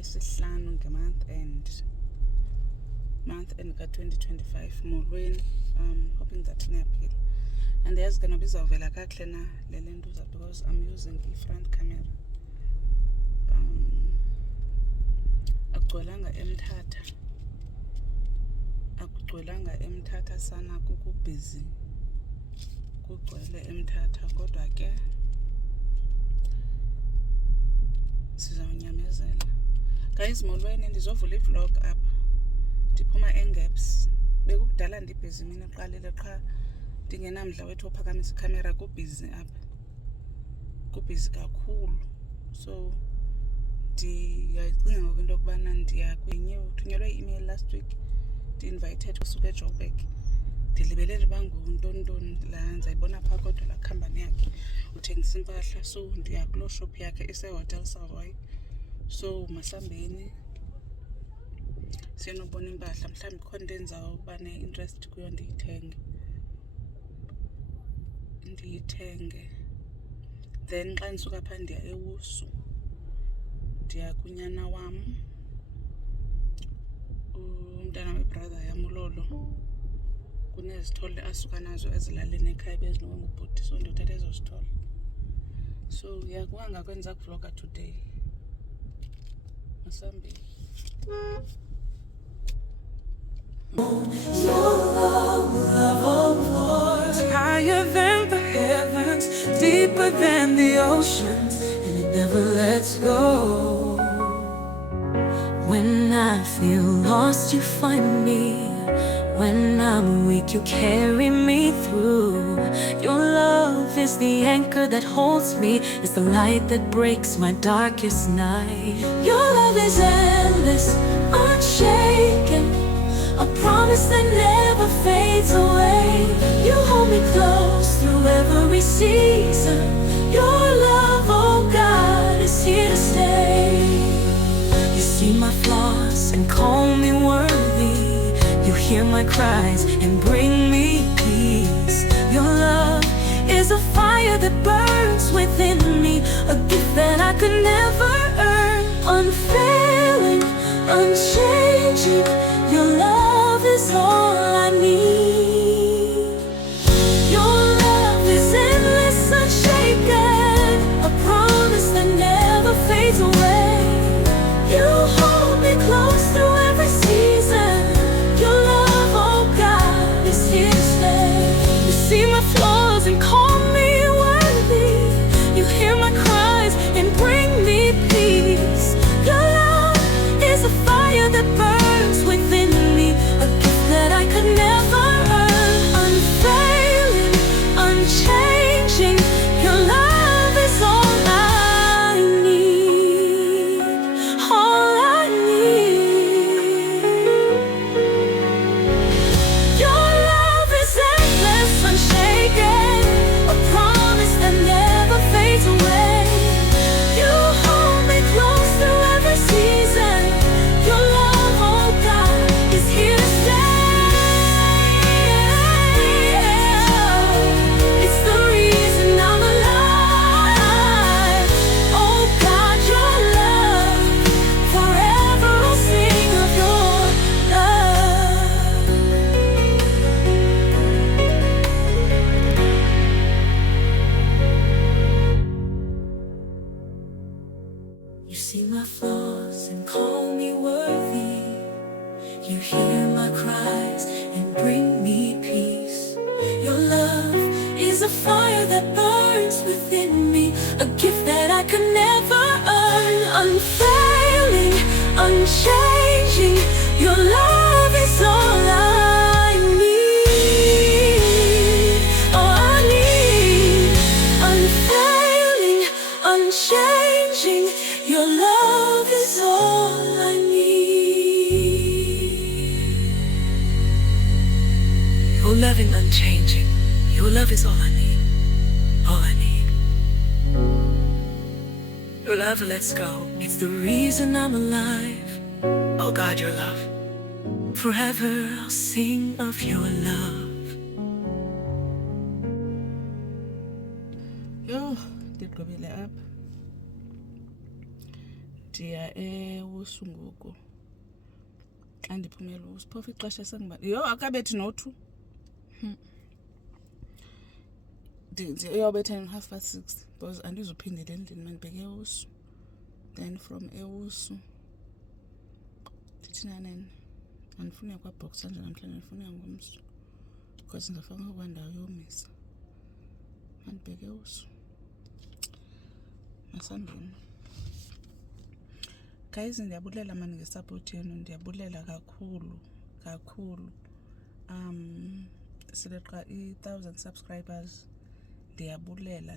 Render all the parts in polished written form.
ngolwesihlanu nge-month end ka-2025. Molweni, hoping that niyaphila. And yazi ke noba izawuvela kakuhle na le ntuza because I'm using i-front camera. Akugcwelanga emthatha sana, kukubhizi kugcwele emthatha, kodwa ke sizawunyamezela. Guys, molweni, ndizovula i-vlog apha, ndiphuma eNgaps. Bekukudala ndibhizi mina eqalile qha ndingenamdla wethu ophakamisa ikhamera, kubhizi apha, kubhizi kakhulu. So ndiyayicinga ngoku into yokubana ndithunyelwe i-email last week, ndi-invited kusuka eJoburg. Ndilibele ndiba nguntoni laa ndizayibona phaa kodwa laa khampani yakhe uthengisa impahla. So ndiya kuloo shop yakhe iseHotel Savoy. So masambeni siyenobona impahla, mhlawumbi khona into endizawuba ne-interest kuyo ndiyithenge. Then xa ndisuka phaa ndiya eWusu, ndiya kunyana wam, umntana webrother yam ulolo. Kunezithole asuka nazo ezilalini ekhaya bezinowe ngubhuti, so ndiyothatha ezo zithole. So yakubanga kwenza kuvloga today. Masambeni. Higher than the heavens, deeper than the oceans, and it never lets go. When I feel lost, you find me. When I'm weak, you carry me through. Your love is the anchor that holds me. It's the light that breaks my darkest night. Your love is endless, unshaken, a promise that never fades away. You hold me close through every season. Your love, oh God, is here to stay. You see my flaws and call me worthy. You hear my cries and bring me peace. Your love is a fire that burns within me, a gift that I could never earn. Unfailing, unchanging, your love is all I need. Your love is endless, unshaken, a promise that never fades away. You hold me close through every season. Your love, oh God, is here to stay. You see my flaws and call me worthy. You hear my cries and bring me peace. Your love is a fire that burns within me, a gift that I could never earn. Unfailing, unchanging, your love is all I need. All I need. Your love is endless, unshaken, a promise that never fades away. You hold me close through every season. Your love, oh God, is here to stay. It's the reason I'm alive. Oh God, your love, forever I'll sing of your love. You see my flaws and call me worthy. You hear my cries and bring me peace. Your love is a fire that burns within me, a gift that I could never earn. Unfailing, unchanging, your love is all I need. All I need. Unfailing, unchanging, your love is all I need. Your loving, unchanging, your love is all I need. All I need. Your love lets go. It's the reason I'm alive. Oh God, your love. Forever I'll sing of your love. Yo, ndigqibile apha. ndiya ewusu ngoku xa ndiphumela uwusu phofu ixesha sengibani yho akabethi no-2 iyawubetha ngo6:30 because andizuphindela endlini mandibheke ewusu then from ewusu ndithina nene andifuni kwabhoxa nje namhlanje ndifuna ngomso because ndizofaka kwandawo yomisa mandibheke ewusu masambini. Guys, ndiyabulela mani ngesupport yenu, ndiyabulela kakhulu. Sileqa 1,000 subscribers. Ndiyabulela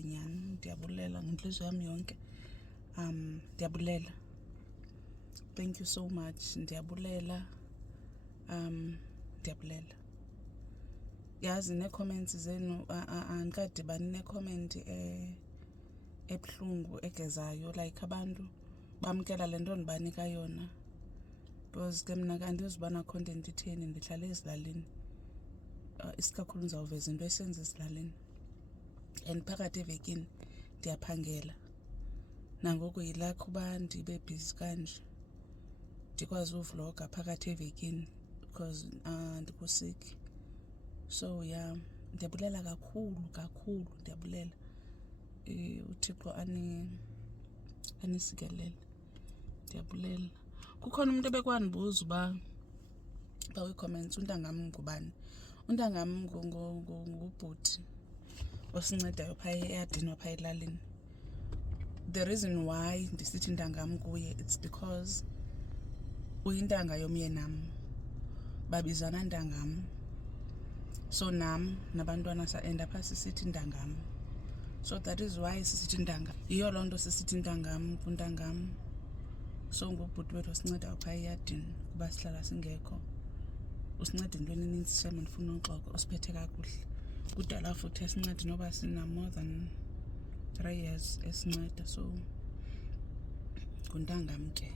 nyani, ndiyabulela ngenhliziyo yami yonke. Ndiyabulela. Thank you so much. Ndiyabulela. Ndiyabulela. Yazi ne-comments zenu anikadibani ne-comment ebuhlungu egezayo like abantu bamkela le nto ndibanika yona because ke mna kandizubana content itheni ndihlale ezilalini isikakhulu ndizawuveza into esenza ezilalini and phakathi evekini ndiyaphangela nangoku yilakho uba ndibe busy kanje ndikwazi uvloga phakathi evekini because ndikusik. So yeah, ndiyabulela kakhulu ndiyabulela. uThixo anisikelele. Ndiyabulela. Kukhona umuntu ebekwandibuza uba kwi-comments untangam ngubani. Untangam ngubhuti osincedayo phaya eyadini phaya elalini. The reason why ndisithi ntangam kuye it's because uyintanga yomyenam. Babizana ntangam. So nam nabantwana sa-enda pha sisithi ntangam. So that is why sisithi ntangam. Yiyo loo nto sisithi ntangam kuntangam. So ngubhuti wethu osinceda phaya eyadini kuba sihlala singekho. Usinceda intweni eninzi shame ndifuna uxoxa usiphethe kakuhle. Kudala futhi esinceda noba sina more than 3 years esinceda. So kuntangam ke.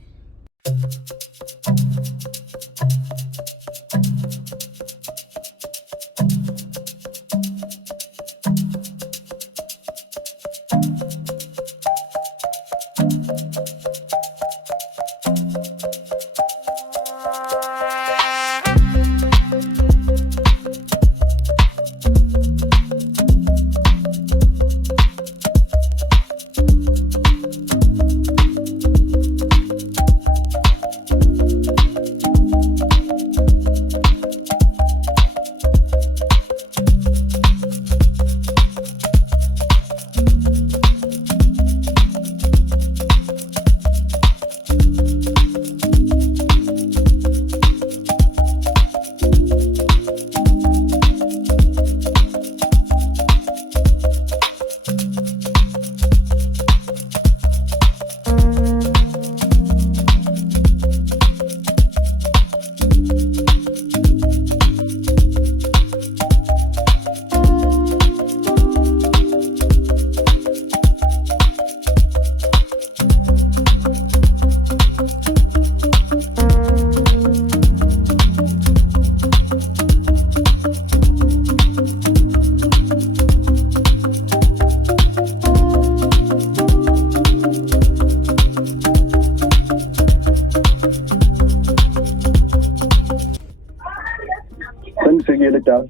Sendifikile dad.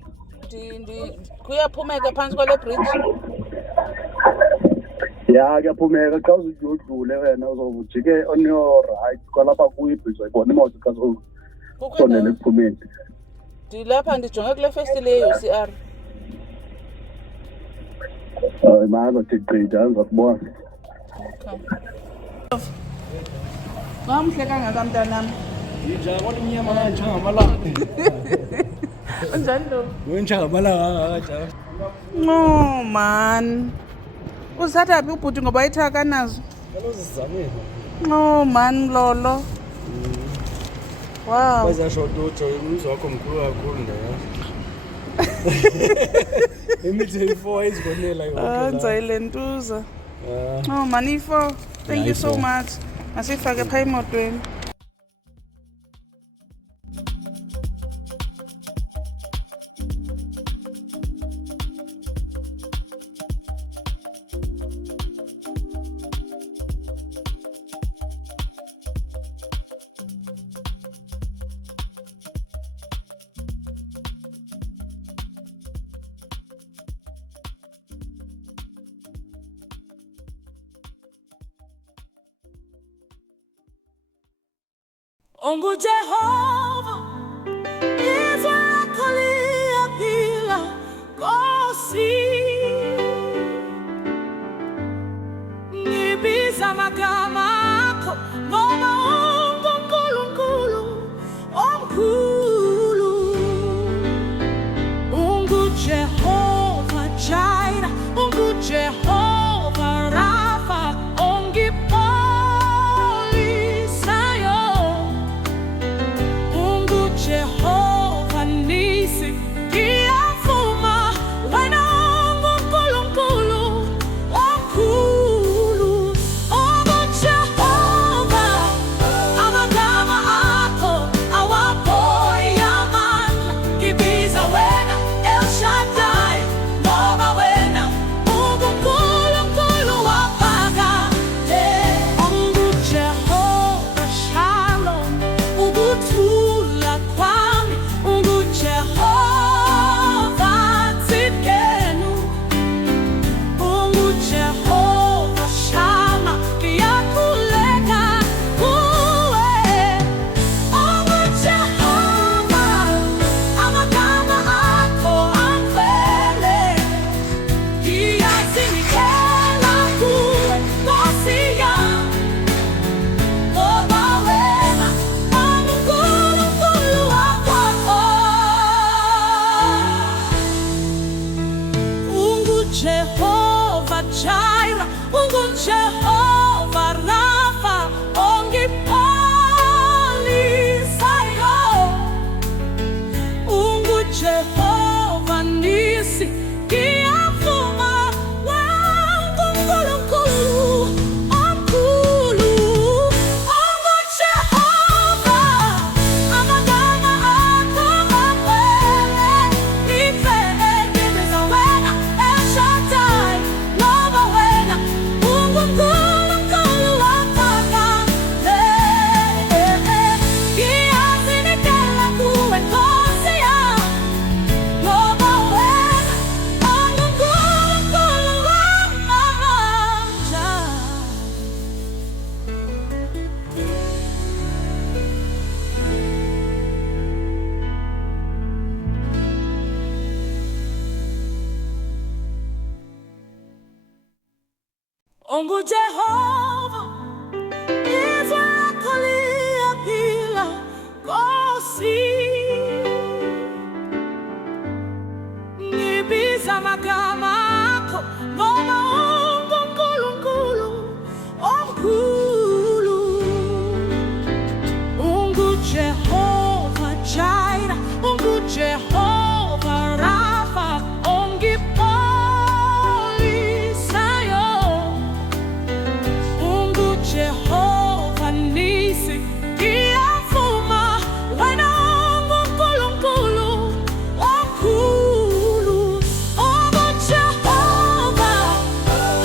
Kuyaphumeka phantsi kwale bridge. Ya kuyaphumeka xa uzodlule wena uzojike on your right kwalapha kuyibridge uyibona imoto xa uzosondela ekuphumeni. Ndilapha ndijonge kule festile ye-UCR. Maza tigqitha ngizakubona. Okay. Ngamhle kangaka mntanam. Njani kodwa inyama kanjani ngamalanga? Unjani lo? Wenja ngamalanga kanjani? No man. Uzatha phi ubhuti ngoba ayithaka nazo? Kalozizamile. No man lolo. Wow. Bazasho ukuthi umzi wakho mkhulu kakhulu ndeya. Imi-24 izibonela yonke. Ngizayile ntuza. No man ifo. Thank you so much. Asifake phaya emotweni. OnguJehova, izwi lakho liyaphila, Nkosi. Ngibiza amagama akho ngoba unguNkulunkulu omkhulu. UnguJehova Jireh, UnguJehova Rapha, ongipholisayo. UnguJehova Nisi, ngiyavuma wena unguNkulunkulu omkhulu. UnguJehova, amagama akho awaphoyi amandla. Ngibiza wena El Shaddai ngoba wena unguNkulunkulu waphakade. UnguJehova Shalom, ukuthula kwami. UnguJehova Tsidkenu, UnguJehova Shammah, ngiyakhuleka kuwe. UnguJehova, amagama akho angcwele. Ngiyazinikela kuwe, Nkosi yami, ngoba wena unguNkulunkulu wakwakho. UnguJehova Jireh, UnguJehova Rapha, ongipholisayo. UnguJehova Nisi, ngiyavuma unguNkulunkulu omkhulu. UnguJehova, amagama akho angcwele. Ngibiza wena El Shaddai ngoba wena unguNkulunkulu waphakade. Ngiyazinikela kuwe, Nkosi yami, ngoba wena unguNkulunkulu wamandla. OnguJehova, izwi lakho liyaphila, Nkosi. Ngibiza amagama akho ngoba unguNkulunkulu omkhulu. UnguJehova Jireh, UnguJehova Rapha, ongipholisayo. UnguJehova Nisi, ngiyavuma wena unguNkulunkulu omkhulu. UnguJehova,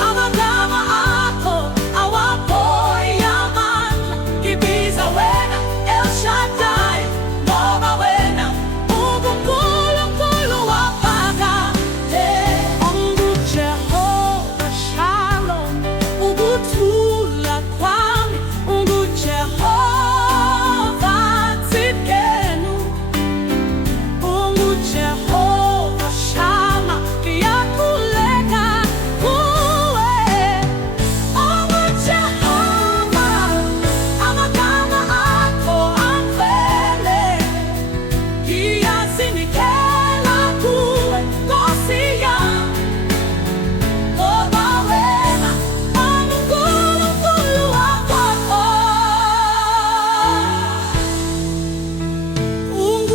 amagama akho awaphoyi amandla. Ngibiza wena El Shaddai ngoba wena unguNkulunkulu waphakade. UnguJehova Shalom, ukuthula kwami. UnguJehova Tsidkenu, UnguJehova Shammah, ngiyakhuleka kuwe. UnguJehova, amagama akho angcwele. Ngiyazinikela kuwe, Nkosi yami, ngoba wena unguNkulunkulu wakwakho.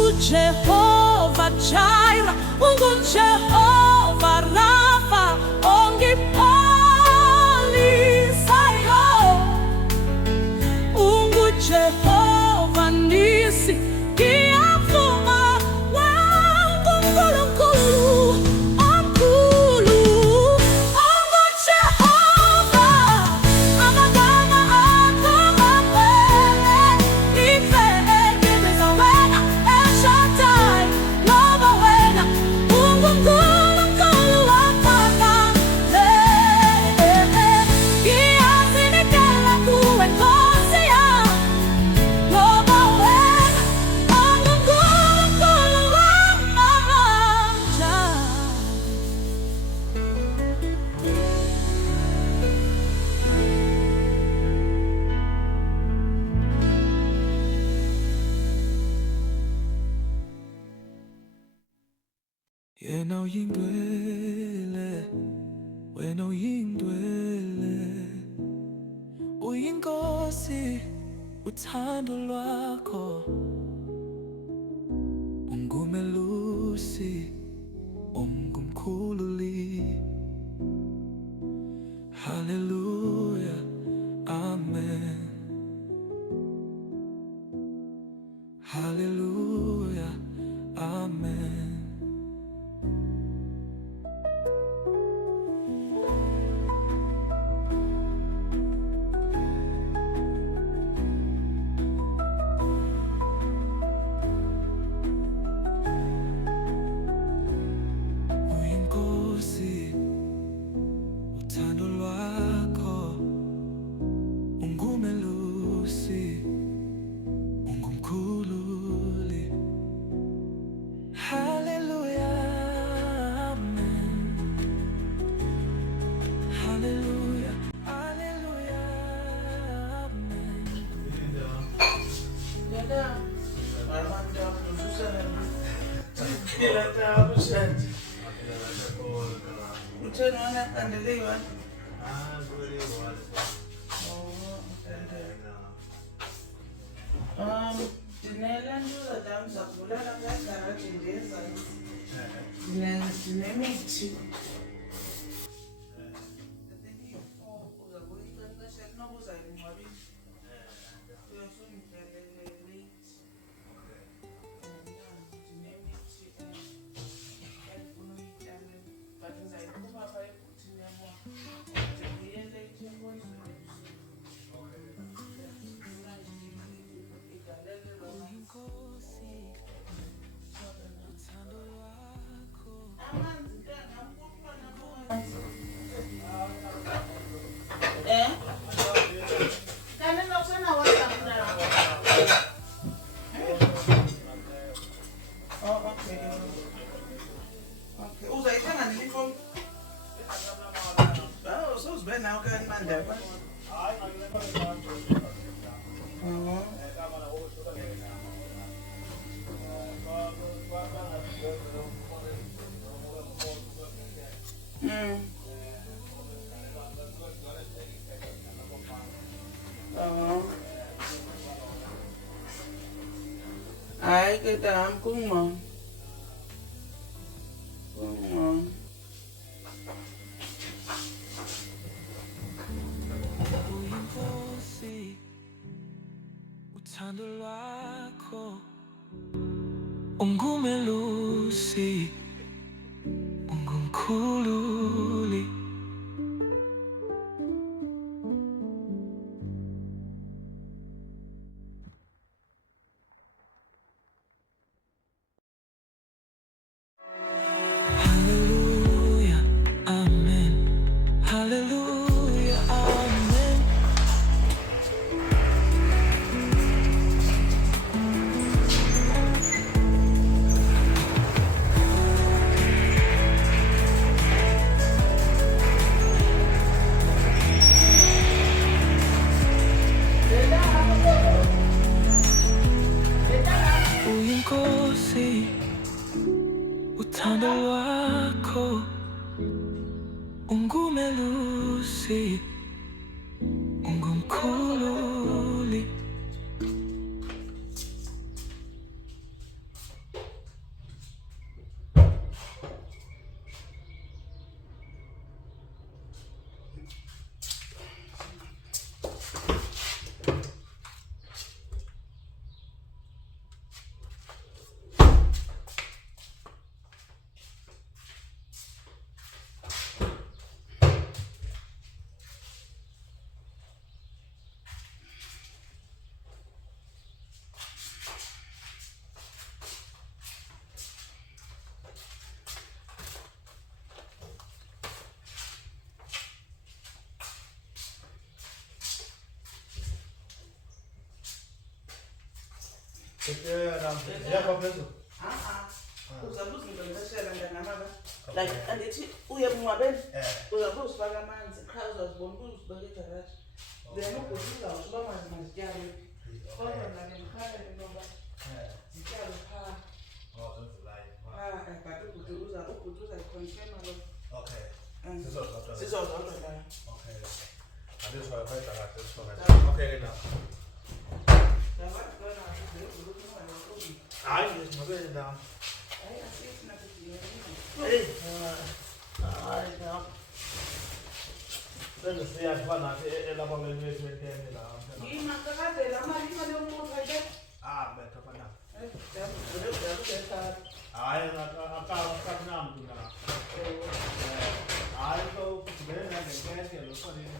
UnguJehova Jireh, UnguJehova Rapha, ongipholisayo. UnguJehova Nisi, ngiyavuma unguNkulunkulu omkhulu. UnguJehova, amagama akho angcwele. Ngibiza wena El Shaddai ngoba wena unguNkulunkulu waphakade. Ngiyazinikela kuwe, Nkosi yami, ngoba Wena uyindwele, wena uyindwele, uyinkosi, uthando lwakho, ungumelusi, ungumkhululi. Hallelujah, amen. Hallelujah, amen. Uyinkosi, uthando lwakho, ungumelusi, ungumkhululi. Hallelujah, amen. Hallelujah, hallelujah, amen. Utheni wona kandele yiwani? Ndinele nto zadam zakubulala kwegaraji ndiza ndinemithi. Uzakuyiqeqeshela noba uzayingcwabile. Uyafuna ndidlalele late. Ndinemithi endifuna uyityalela but ndizayikhupha phaa ebhutini yam. Ndibuye late enkonzweni. Uyinkosi, uthando lwakho, Amanzi ntanga mkuthwa namanzi. Kanti nokusena-WhatsApp na? Oh, okay. Okay. Uzayithenga nini ifowuni? Oh, sozibe nawe kanti mandaba. Hayi ke tam kungcono. Kungcono. uyinkosi, uthando lwakho, ungumelusi, ungumkhululi. Hallelujah, amen. Hallelujah, amen. Uyinkosi, uthando lwakho, ungumelusi, ungumkhululi. Uzabe uzinqeqeshela nganamaba. Like andithi uye emnqwabeni uzabe uzifaka amanzi qha uzazibona uba uzibeka egaraji. Then ubhuti uzawutsho uba mazityalwe phi. Kodwa nake ndikhalele noba zityalwe phaa. But ubhuti Okay, now. Hayi ngizigqibele la. Hey. Hayi na. Sengisiya kuba nathi elapha ngelwethu ekhene la. Betha fana. Hayi akakunamntu na. Hayi so kugcina ngekhethe lo fanele.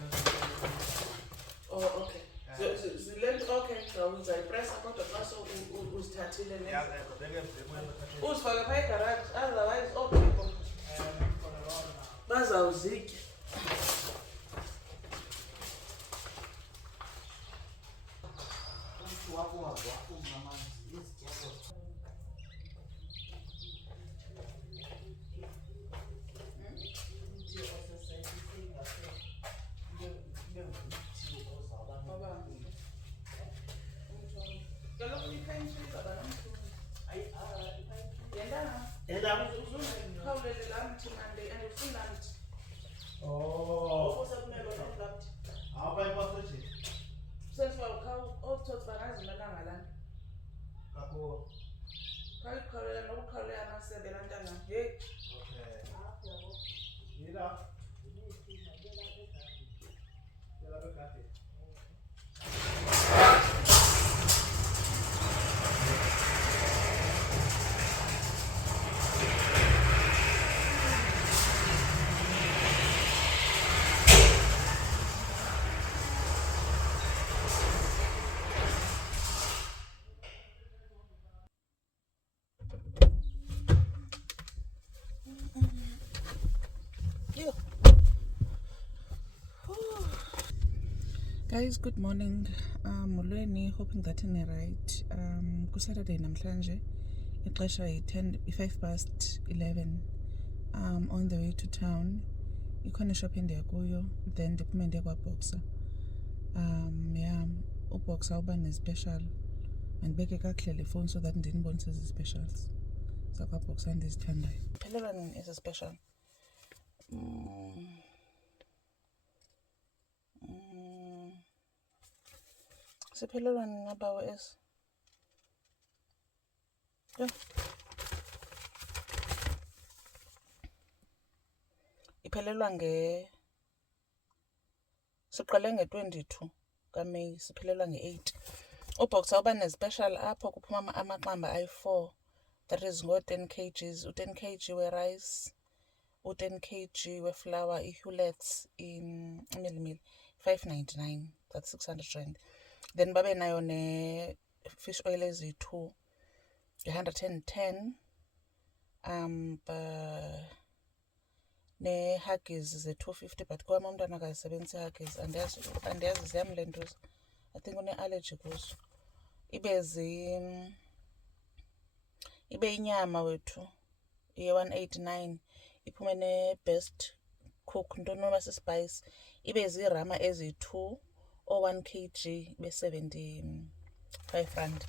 Oh, okay. Okay, so uzayipressa kodwa xa uzithathile ne. Uzifake phaa egarage, otherwise people bazawuzitya. Oh. Apa yang pasal sih? Aku. Mira. Jalan berkati. Guys, good morning. Molweni, hoping that you're right. Saturday namhlanje ixesha yi5:11. On the way to town. Ikhona shop endiya kuyo, then ndiphume ndiye kwaBoxer. Yeah, uBoxer uba ne-special. Mandibeke kakuhle le phone so that ndinibonise ezi specials zakwaBoxer ndizithandayo. Phelelwa nini ezi special? Siphelelwa nini abawo esi? Yho. Iphelelwa siqale nge-22 kaMeyi, siphelelwa nge-8. uBoxer uba ne-special apho kuphuma amaqamba ayi-4. That is ngo-10 kgs, u-10 kg we-rice, u-10 kg we-flour, i-Huletts imilimili, 599, that's 600 rand. Then babe nayo ne-fish oil ezi-2, 110. Ne-Huggies ze-250, but kwam umntwana akazisebenzisi Huggies, andiyazi ziyamlentuza. I think une-allergy kuzo. Ibe inyama wethu iye-189, iphume ne-best cook, ntoni noba si-spice, ibe ziirama ezi-2 or 1 kg be-75 rand.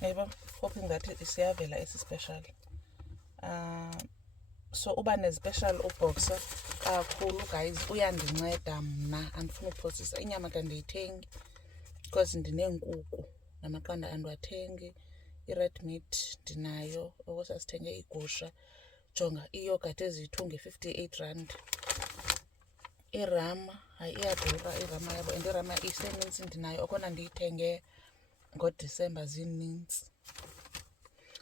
Yebo, hoping that siyavela esi special. So uba ne-special uBoxer kakhulu guys, uyandinceda mna, andifuna uphosisa. Inyama kandiyithengi because ndineenkuku namaqanda andiwathengi. I-red meat ndinayo, okusa sithenge igusha. Jonga, iyogurt ezi-2 nge-58 rand. Irama, hayi iyadura irama yabo, and irama isenintsi ndinayo, okona ndiyithenge ngoDisemba zinintsi.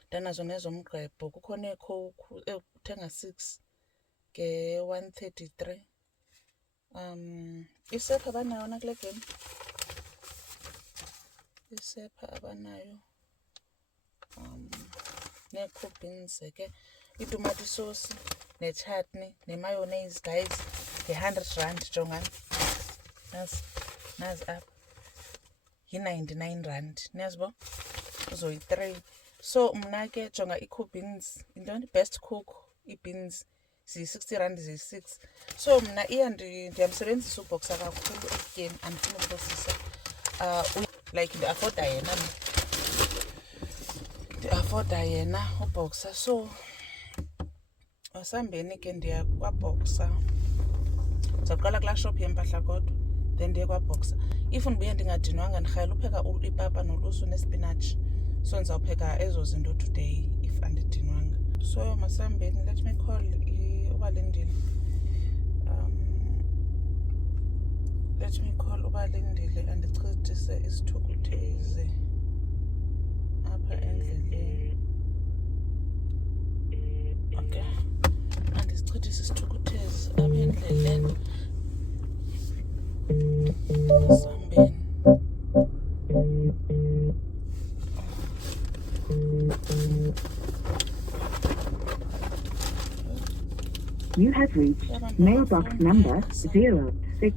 Ndanazo nezomgqebho, kukho neeCoke uthenga 6 nge-133. Isepha abanayo na kule game? Isepha abanayo. Nee-cool beans ke, itomati sauce, ne-chutney, ne-mayonnaise guys, nge-100 rand. Jongani, nazi apha yi-99 rand. Niyazibona uzoyi-3. So mna ke jonga i-cool beans, intoni best cook, ii-beans ziyi-60 rand ziyi-6. So mna ndiyamsebenzisa uBoxer kakhulu etyeni, andifuna uphosisa. Like ndi-afoda yena uBoxer. So masambeni ke ndiya kwaBoxer. Ndizawuqala kulaa shop yempahla kodwa, then ndiye kwaBoxer. If ndibuye ndingadinwanga ndirhayela upheka ipapa nolusu nesipinatshi. So ndizawupheka ezo zinto today if andidinwanga. So masambeni, let me call ubalindile. Let me call ubalindile andichithise isithukuthezi apha endleleni. Okay. Andichithise isithukuthezi apha endleleni. Masambeni. You have reached mailbox number 06.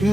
Yo,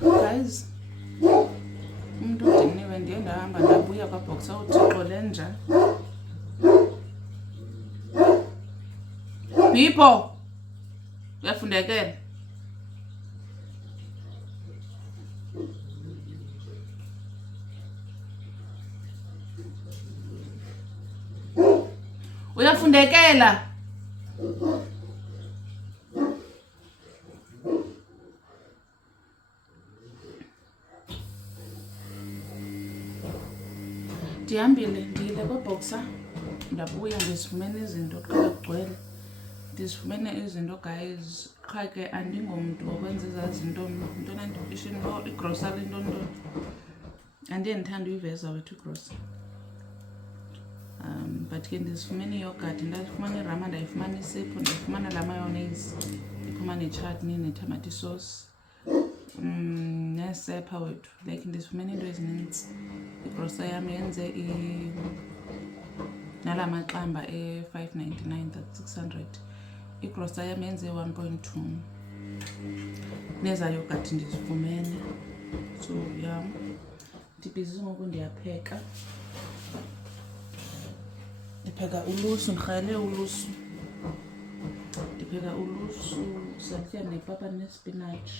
guys. Umuntu udiniwe ndiye ndahamba ndabuya kwaBoxer uThixo lenja. Bipho. Uyafundekela. Uyafundekela. Ndihambile ndiyile kwaBoxer ndabuya ndizifumene izinto qala kugcwele. Ndizifumene izinto guys qha ke andingomntu okwenza ezaa zinto ntona ndishini igrosari ntontoni. Andiye ndithanda uyiveza wethu igrosa. But ke ndizifumene iyogadi ndazifumana irama ndayifumana isipho ndayifumana la mayonnaise iphuma nechutney netomato sauce nesepha wethu like ndizifumene into ezininzi. Igrosa yam yenze nala maxamba e-599 that's 600. Igrosa yam yenze 1.2 neza yogadi ndizifumene. So yeah, ndibhizi ngoku ndiyapheka. Ndipheka ulusu, ndirhayele ulusu. Ndipheka ulusu, sitya nepapa nespinach.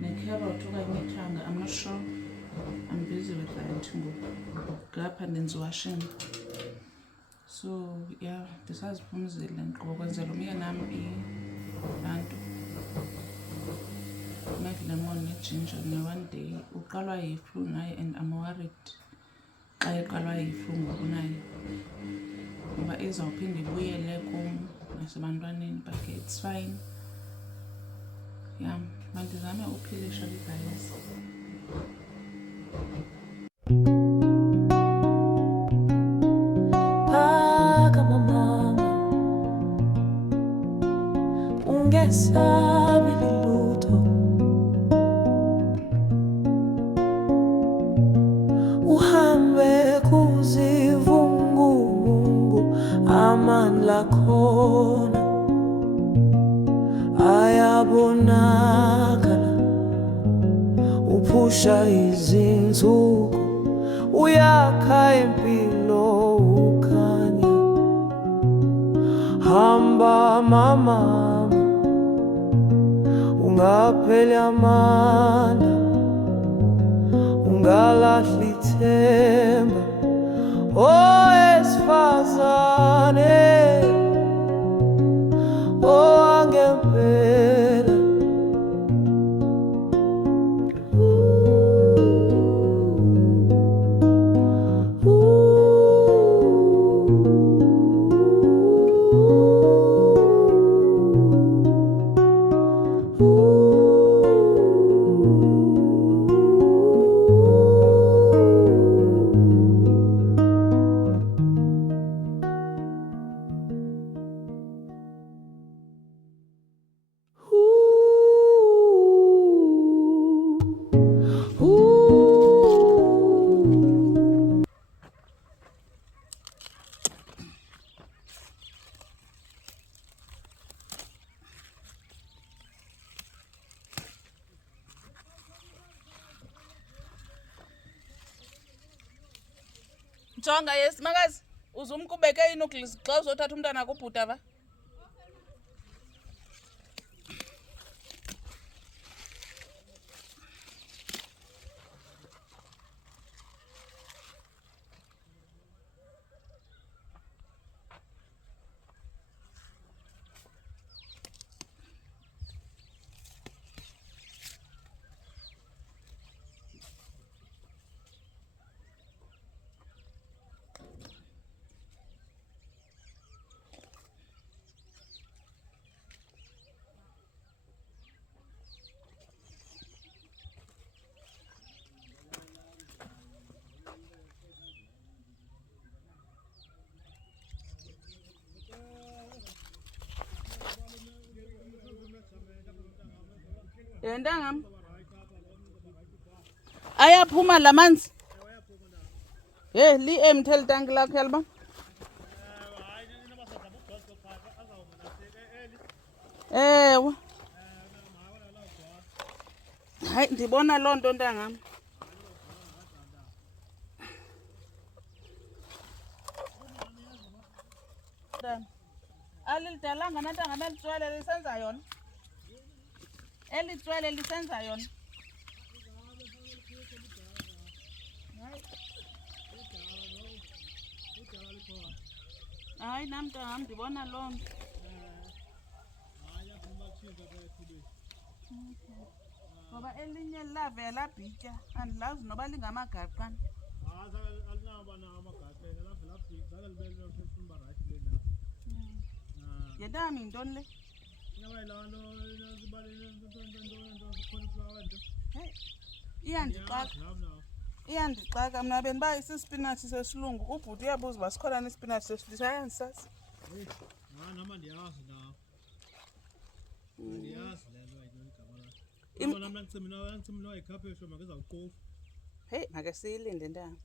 Necarrot okanye ithanga, I'm not sure. I'm busy with that ngoku. Ngapha ndenza washing. So yeah, ndisaziphumzile ndiqokwenzela umyeni nam ilanto. Make lemon ne-ginger ne-one day. Uqalwa yi-flu naye and I'm worried. Xa iqalwa yi-flu ngoku naye. Ngoba izawuphinda ibuyele kum nasebantwaneni but it's fine. Yeah. Mandizame uphilisha libhayisi. Phakama mama, ungesabi lutho. Uhambe kuzivunguvungu, amandla khona ayabonakala. Uphusha izinsuku, uyakha impilo ukhanya. Hamba mama, ungapheli amandla, ungalahli ithemba. Owesifazane owangempela. Jonga yes makazi, uzumkubeke inucleus xa uzothatha umntana kubhuta ba. Yentangam. Ayaphuma lamanzi. Hey, li emthel tank lakho yalba. Ewe. Hayi ndibona loo nto ntangam. Alilidalanga nantangam elitswele lisenza yona. Elitswele lisenza yona. Hayi nam ntangam ndibona loo nto. Ngoba elinye lilavela labhitya andilazi noba lingamagaqana. Yentangam yintoni le? Hey, iyandixaka mna bendiba isisipinatshi sesilungu. Ubhuti uyabuza uba sikhona nesipinatshi sesilungu. Ayandisazi. Nama ndiyazi na. Ndiyazi le nto ayintoni igama layo. Nama namtsimina ikhaphetshu makezawuqofu. Hey, make siyilinde ntanga.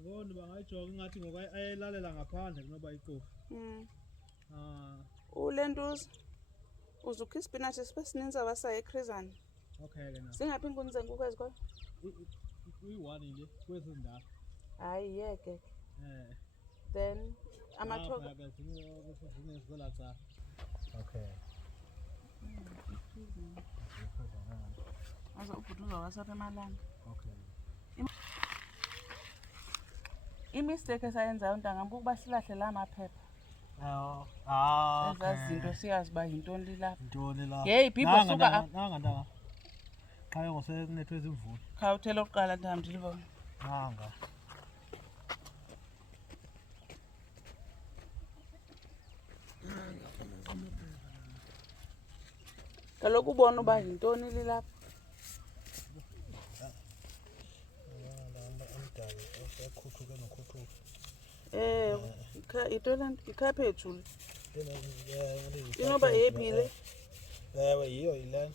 Ngoni bangayijonga ingathi ngoku ayelalela ngaphandle kunoba iqofu. Ulentuza uzukha isipinatshi sibe sininzi abasayo ekhrizani. Okay ke na. Singaphi inkuni zenkukhu ezikhoyo? Uyi-1 le kwezi ndala. Hayi yeke. Then amathoka. Okay. Aza ubhuti uzawasapha emalanga. Okay. Imistake esayenzayo ntangam kukuba silahle la maphepha. Okay. Ezaa zinto siyazi uba yintoni lapha. Yintoni la? Yeyi Bhibho suka apha. Nanga ntanga. Xa ngosenethwe izimvula. Khawuthela ukuqala ntangam ndilibone. Nanga. Kaloku ubona uba yintoni lilapha. Amdala ekhuthuke nokhuthuke. Yintoni? Yikhaphetshu le. Yeah, Inoba yeyiphi le? ewe yiyo yilena.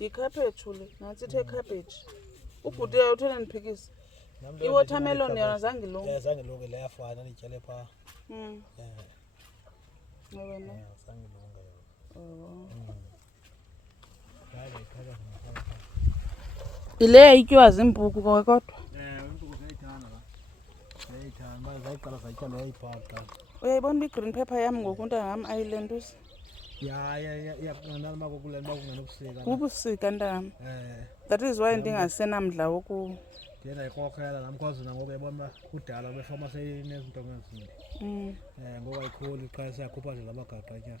Yikhaphetshu le. Nantsi ithe khabheji. Ubhuti yayo uthele ndiphikisa. I-watermelon yona zange ilunge. Zange ilunge le yafana ndityale phaa. Ewe ne. Zange ilunge yona. Yile yayityiwa ziimpuku kodwa. Impuku ziyayithanda la. Ziyayithanda uba zayiqala zatya leyo ibhaqa. Uyayibona uba i-green pepper yam ngoku mntanam ayilentusi? Iyakunqandana uba kukule uba kungenobusika. Bubusika mntanam. That is why ndingasenamdla woku. Ndiye ndayikrokrela nam cause nangoku yayibona uba kudala befama seyinezinto ngezinde. Ngoku ayikhuli qha siyakhupha nje la magaqanyana.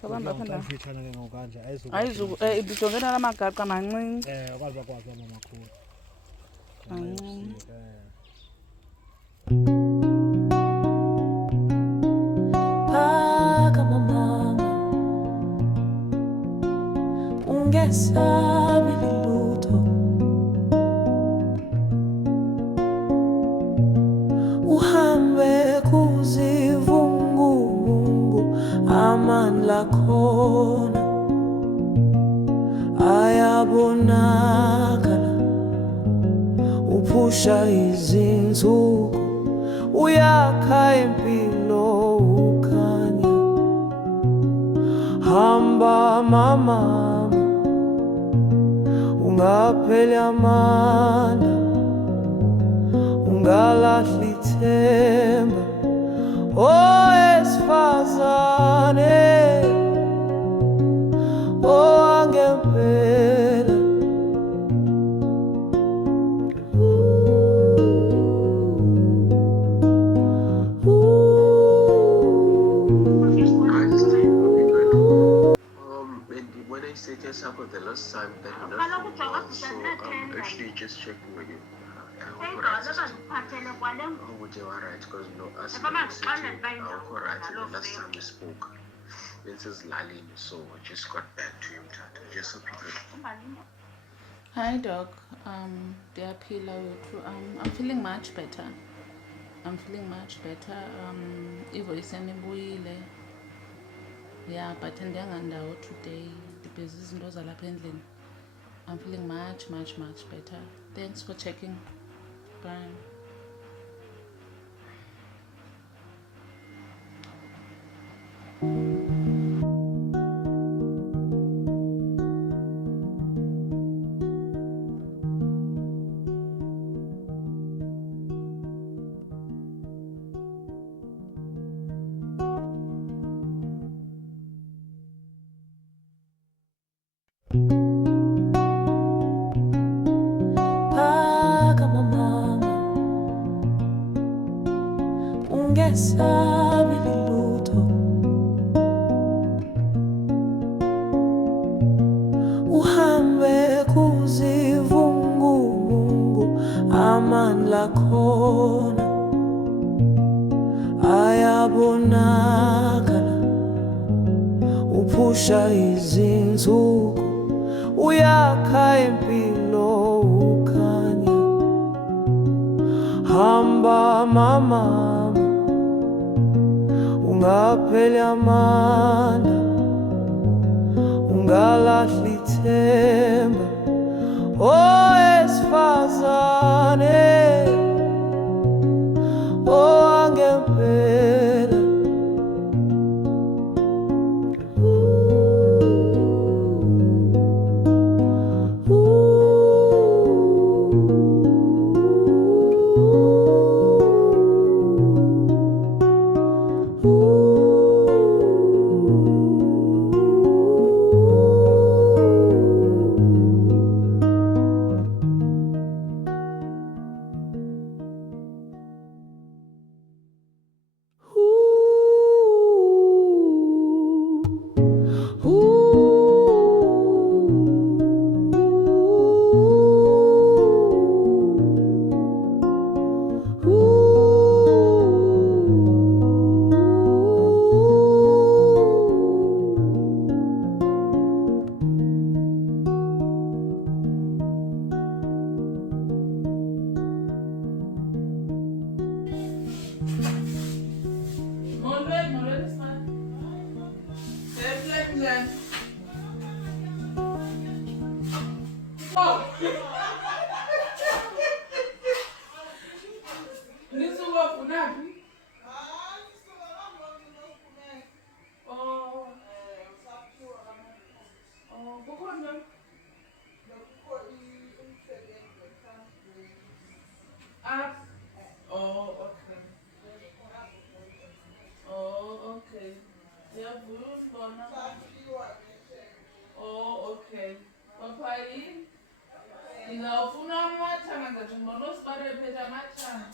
Khabamba apha ndam. Ifitshane ke ngoku kanje Ndijongene nala magaqa mancinci. akwazi bakwazi amakhulu. Mancinci. Phaka mama, ungesabi lutho. Uhambe kuzivunguvungu, amandla khona ayabonakala. Uphusha izinsuku, uyakha impilo ukhanya. Hamba mama, ungapheli amandla, ungalahli ithemba. Owesifazane owangempela. When I said yes up the last time that you're not feeling well, so I'm actually just checking with you. I hope you're right. I hope you're alright because you know us in the city, I hope you're right. The last time we spoke, this is Lalin, so I just got back to him, Tata. Just hope you're good. Hi doc. Ndiyaphila wethu. I'm feeling much better. Ivoice yami ibuyile. Yeah, but ndiyangandawo today. Ndibhizi izinto zalapha endlini. I'm feeling much better. Thanks for checking. Bye. Phaka mama, ungesabi lutho. Uhambe kuzivunguvungu, amandla khona ayabonakala. Uphusha izinsuku, uyakha impilo ukhanya. Hamba mama, ungapheli amandla, ungalahli ithemba. Owesifazane owangempela. Kanjani? Oh. Nisuka funaphi? Oh. Oh, kukhona. Ah. Oh, okay. Oh, okay. Yavula. Oh, okay. Papa yini? Ngizawufuna amathanga ngizathi ngibona uSibare ephethe amathanga.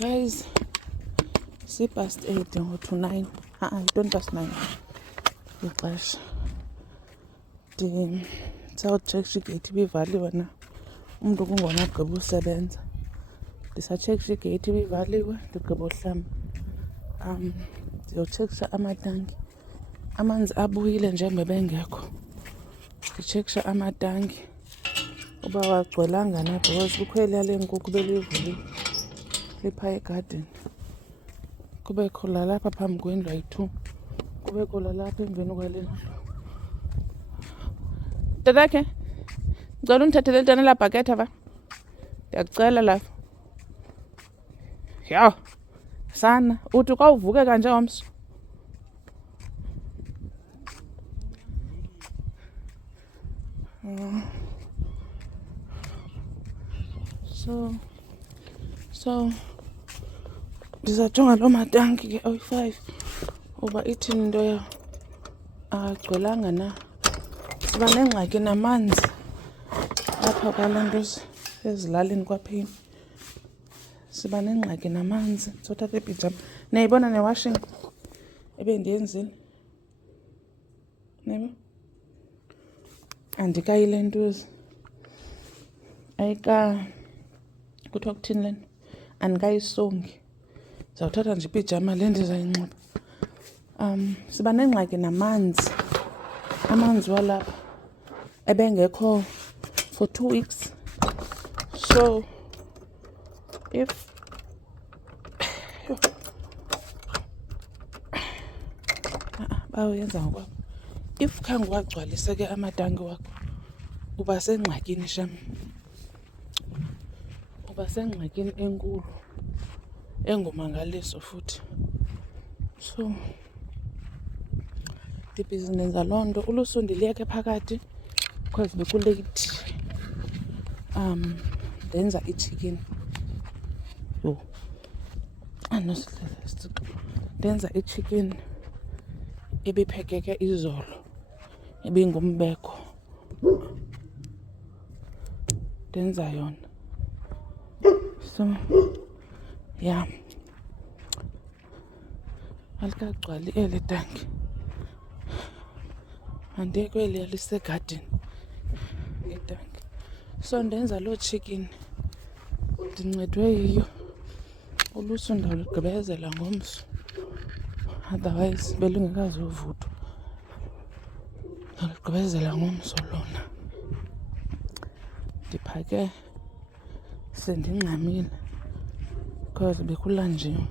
Guys, see past 8 or to 9. Don't past 9. Ixesha. Ndisawutshekisha igate ibivaliwe na. Umntu kungona agqiba usebenza. Ndisatshekisha igate ibivaliwe, ndigqiba uhlamba. Ndiyotshekisha amatanki. Amanzi abuyile njengoba bengekho. Nditshekisha amatanki uba wagcwelanga na, because kukho eliya leenkukhu belivuliwe lipha egadini. Kubekho lalapha phambi kwendlu ayi-2. Kubekho lalapha emveni kwale ndlu. Tatakhe, ngicela undithathele elitana labhaketha va. Ndiyakucela lapha. Yho, sana uthi xa uvuke kanje ngomso. So ndizajonga loo matanki ke oyi-5 uba ithini into yawo, akagcwelanga na. Siba nengxaki namanzi apha kwala nto ezilalini kwaphini. Siba nengxaki namanzi. Ndizothatha ipijama. Niyayibona newashing ebendiyenzile? Niyayibona? Andikayile ntuzi. Kuthiwa kuthini lena? Andikayisongi. Ndizawuthatha nje ipijama le ndizayinxiba. Siba nengxaki namanzi. Amanzi walapha ebengekho for 2 weeks. So if bawenza ngokwabo. If khange wagcwalisa ke amatanki wakho, uba sengxakini sham. Uba sengxakini enkulu engumangaliso futhi. So ndibhizi ndenza loo nto. Ulusu ndiliyeke phakathi because bekulate. Ndenza ichicken. Yho. Ndenza ichicken ebiphekeke izolo. Ebingumbeko. Ndenza yona. So yeah. Alikagcwali eli tanki. Andikweli yalisegadini itanki. So ndenza loo chicken. Ndincedwe yiyo. Ulusu ndawuligqibezela ngomso. Otherwise belungekazuvuthwa. Ndawuligqibezela ngomso lona. Ndiphake sendingxamile because bekulanjiwe.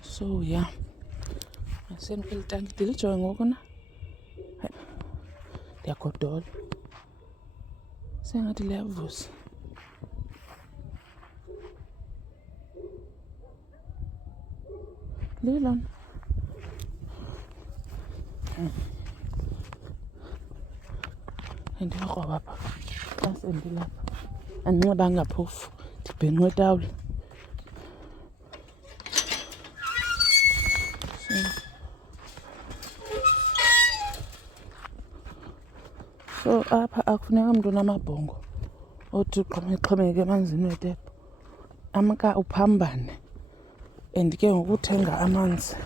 So yeah. Asenkweli tanki ndilijonge ngoku na. Ndiyagodola. Sengathi liyavuza. Lilona. Ndiyakroba pha xa sendilapha andinxibanga phofu ndibhinqe etawule. So apha akufuneka mntu unamabhongo othi uxhomekeke emanzini wetepu, amka uphambane and ke ngokuthenga amanzi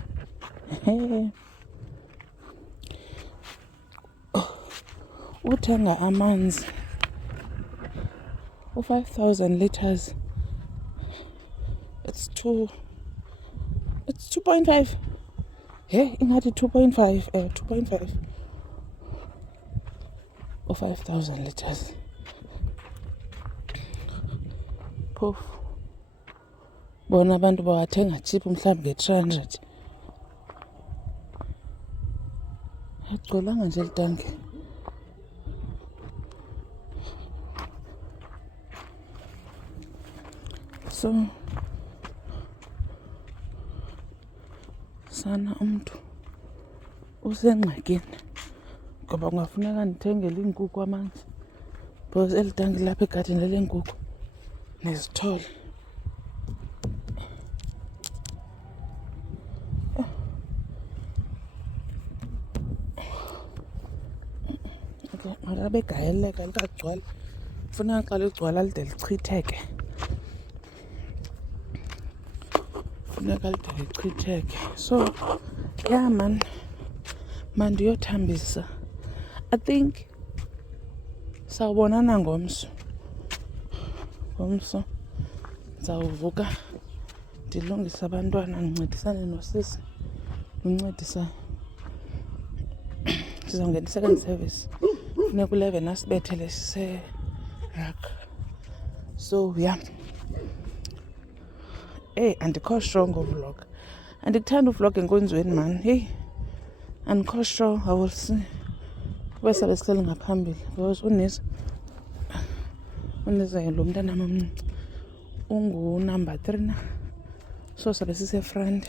uthenga amanzi u-5,000 liters, it's 2.5 ingathi 2.5 2.5 or 5,000 liters phofu. Bona abantu bawathenga cheap mhlawumbi nge-300. Agcwelanga nje litanki. So sana umntu usengxakini ngoba kungafuneka ndithengele iinkukhu amanzi because eli tanki lapha egadini leleenkukhu nezithole. Okay, makabe gayeleka likagcwala. Funeka xa ligcwala lide lichitheke. Funeka lide lichitheke. So yeah man, mandiyothambisa. I think sawubonana ngomso. Ngomso ndizawuvuka ndilungise abantwana, ndincedisane nosisi, ndincedisa. Sizawungena i-second service. Funeka u-11 asibethele siserak. So yeah. Andikho sure ngovlog. Andikuthanda uvlog enkonzweni man. Hey, andikho sure. I will see. Kube sabe sihleli ngaphambili because unisa lo mntana mam ungu-number 3 na. So sabe sisefront.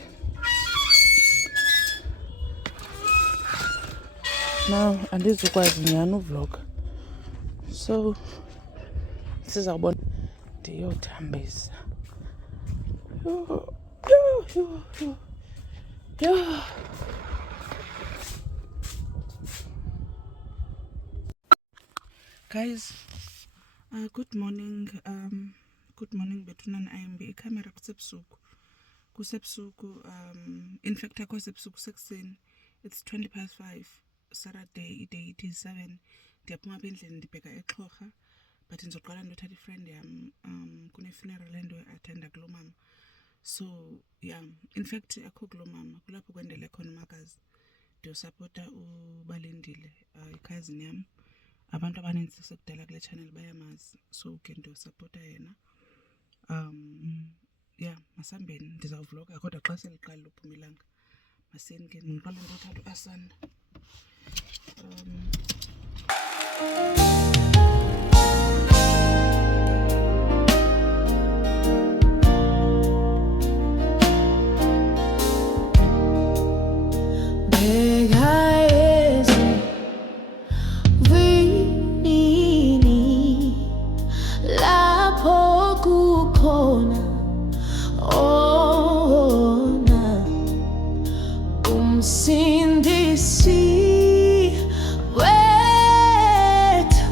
Now andizukwazi nyani uvlog. So sizawubona ndiyothambisa. Guys, good morning. Good morning bethunana IMB. Ikamera kusebusuku. In fact akho sebusuku sekuseni. It's 5:20 Saturday, day 87. Ndiyaphuma apha endlini ndibheka eXhorha, but ndizoqala ndothatha ifriend yam kune-funeral endoattenda kulo mama. So yeah, in fact akho kulo mama kulapho kwendele khona umakazi. Ndiyosapota ubalindile ikhazini yam. Abantu abaninzi sekudala kule channel bayamazi, so ke ndiyosapota yena. Yeah, masambeni ndizawuvloga kodwa xa seliqala uphuma ilanga maseni ke ndiqale ndothatha uAsanda. Sindisi wethu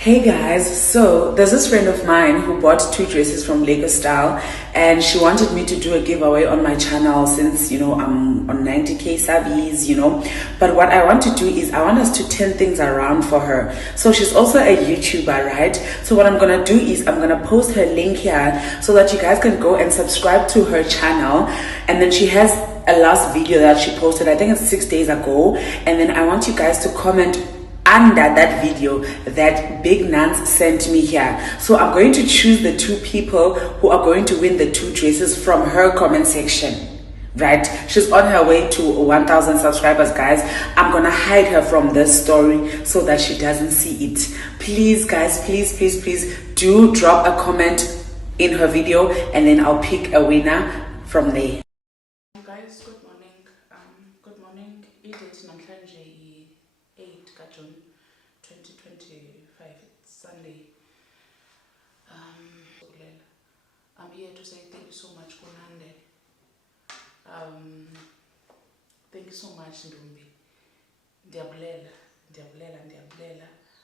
Hey guys, so there's this friend of mine who bought 2 dresses from Lagos Style, and she wanted me to do a giveaway on my channel since, you know, I'm on 90k subbies, you know. But what I want to do is I want us to turn things around for her. So she's also a YouTuber, right? So what I'm gonna do is I'm gonna post her link here so that you guys can go and subscribe to her channel. And then she has a last video that she posted, I think it's 6 days ago. And then I want you guys to comment under that video that Big Nance sent me here. So I'm going to choose the 2 people who are going to win the 2 dresses from her comment section, right? She's on her way to 1,000 subscribers, guys. I'm gonna hide her from this story so that she doesn't see it. Please guys, please do drop a comment in her video, and then I'll pick a winner from there. Guys, good morning. Good morning. It is namhlanje 8 June 2025. It's Sunday. I'm here to say thank you so much, Kunande. Thank you so much, Ndumbi. Ndiyabulela.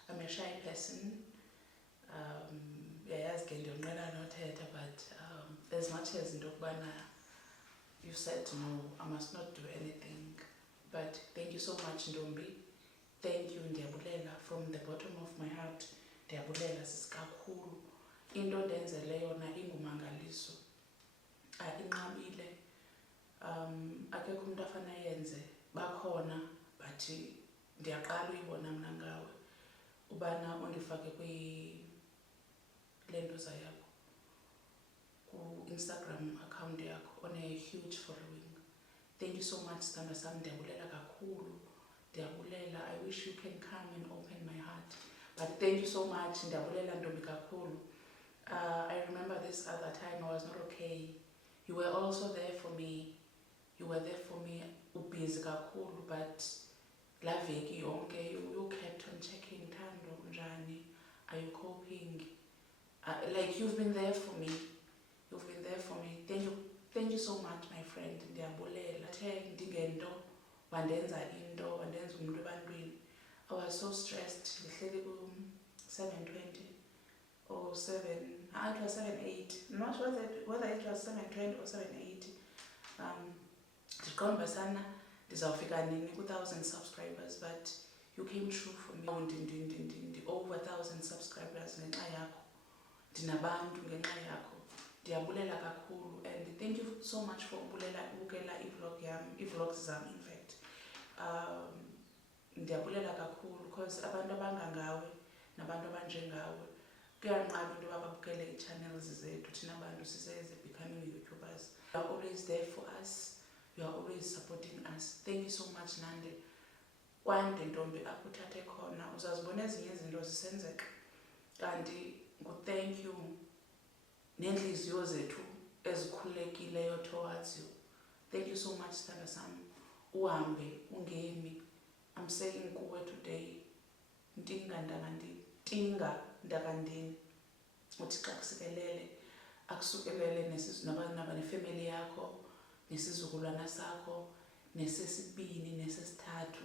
I'm a shy person. Yayazi ke ndiyonqena nothetha, but as much as ndokubana you said no, I must not do anything. But thank you so much, Ndombi. Thank you, ndiyabulela, from the bottom of my heart. Ndiyabulela sisikakhulu. Into ndenzele yona ingumangaliso. Inqabile. Akekho umuntu afana yenze. Bakhona, but ndiyaqala uyibona mina ngawe. Ubana undifake lento zayakho. Ku Instagram account yakho on a huge following. Thank you so much, Sithanda Sam. Ndiyabulela kakhulu. Ndiyabulela. I wish you can come and open my heart. But thank you so much. Ndiyabulela Ntombi kakhulu. I remember this other time I was not okay. You were also there for me. You were there for me. Ubhizi kakhulu, but la veki yonke you kept on checking. Thando njani? Are you coping? Like you've been there for me. You've been there for me. Thank you so much, my friend. Ndiyabulela. Ndingento wandenza into wandenza umuntu ebantwini. I was so stressed. Ngihleli ku 720 or 7. It was 78. I'm not sure whether it was 720 or 780. Ndiqonda sana ndizawufika nini ku 1,000 subscribers, but you came true for me. Over 1,000 subscribers ngenxa yakho. Ndinabantu ngenxa yakho. Ndiyabulela kakhulu, and thank you so much for ukela i-vlogs zami, in fact. Ndiyabulela kakhulu because abantu abangangawe nabantu abanjengawe kuyanqaba into babukele i-channels zethu thina bantu siseze becoming YouTubers. You are always there for us. You are always supporting us. Thank you so much, Nande. Kwande Ntombi apho uthathe khona uzazibona ezinye izinto zisenzeka. Kanti thank you nenhliziyo zethu ezikhulekileyo towards you. Thank you so much, Sithanda Sam. Uhambe ungemi. I'm saying kuwe today. Ndinga ndakandini. Uthi xa kusikelele akusukelele nefamily yakho, nesizukulwana sakho, nesesibini, nesesithathu,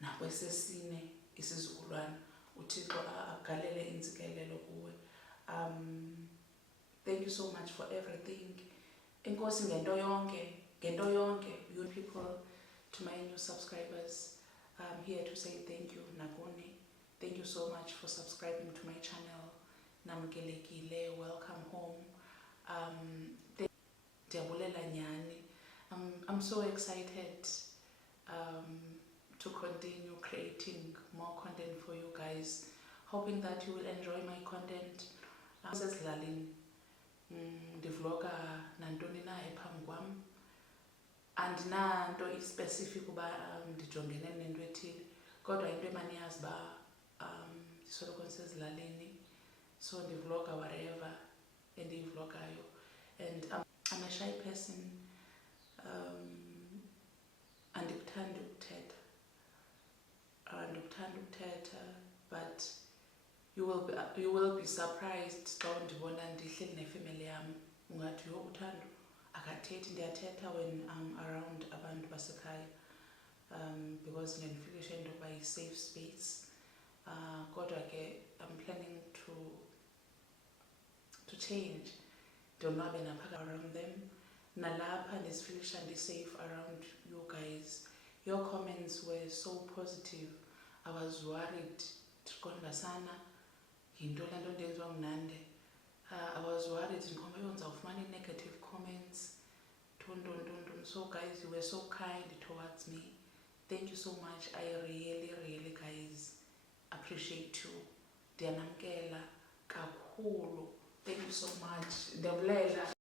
nakwesesine isizukulwana. Uthixo agalele intsikelelo kuwe. Thank you so much for everything. Enkosi ngento yonke, you people, to my new subscribers. I'm here to say thank you, Nagoni. Thank you so much for subscribing to my channel. Namkelekile, welcome home. Ndiyabulela nyani. I'm so excited to continue creating more content for you guys. Hoping that you will enjoy my content. Sezilalini ndivloga nantoni na ephambi kwam. Andinanto ispecific uba ndijongene nento ethile, kodwa into emaniyazi uba ndisoloko ndisezilalini, so ndivloga whatever endiyivlogayo. And I'm a shy person. Andikuthandi ukuthetha, but you will be surprised xa undibona ndihleli nefamily yam. Ungathi yo uthando akathethi. Ndiyathetha when I'm around abantu basekhaya, because ngendifikisha into yokuba yi-safe space. Kodwa ke I'm planning to change. Ndonwabe naphaka around them. Nalapha ndisifilisha safe around you guys. Your comments were so positive. I was worried. Tikonda sana. Yinto le nto ndenziwa mnandi. I was worried ndikhomba yonzawufumana negative comments. So guys, you were so kind towards me. Thank you so much. I really guys appreciate you. Ndiyanamkela kakhulu. Thank you so much. Ndiyabulela.